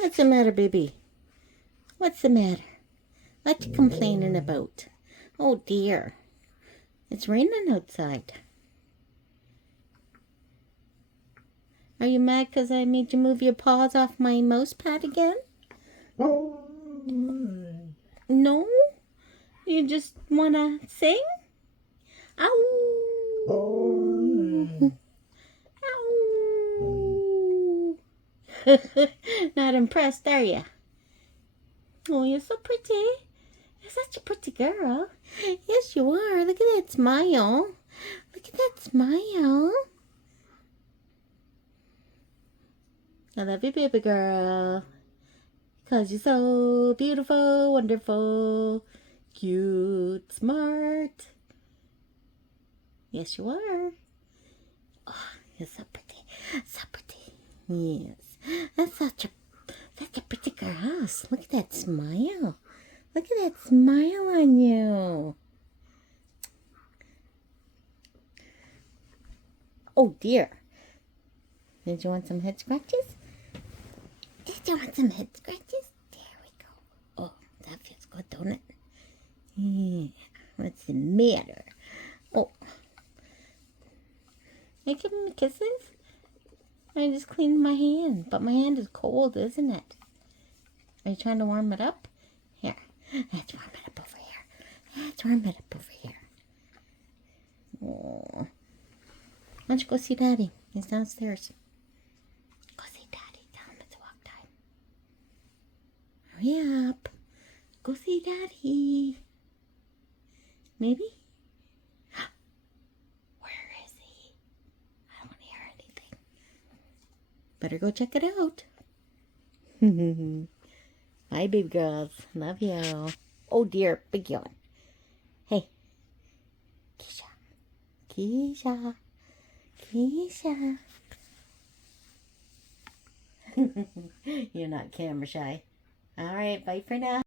What's the matter, baby? What's the matter? What you complaining about? Oh dear. It's raining outside. Are you mad because I made you move your paws off my mouse pad again? No? You just want to sing? Ow! Ow! Not impressed, are you? Oh, you're so pretty. You're such a pretty girl. Yes, you are. Look at that smile. Look at that smile. I love you, baby girl. 'Cause you're so beautiful, wonderful, cute, smart. Yes, you are. Oh, you're so pretty. So pretty. Yes. That's such a pretty girl. Look at that smile. Look at that smile on you. Oh dear. Did you want some head scratches? Did you want some head scratches? There we go. Oh, that feels good, don't it? Yeah. What's the matter? Oh. I give him kisses? I just cleaned my hand, but my hand is cold, isn't it? Are you trying to warm it up? Here. Let's warm it up over here. Let's warm it up over here. Oh. Why don't you go see Daddy? He's downstairs. Go see Daddy. Tell him it's walk time. Hurry up. Go see Daddy. Maybe? Where is he? I don't hear anything. Better go check it out. Bye, baby girls. Love you. Oh dear, big yawn. Hey, Keesha. Keesha. Keesha. You're not camera shy. All right, bye for now.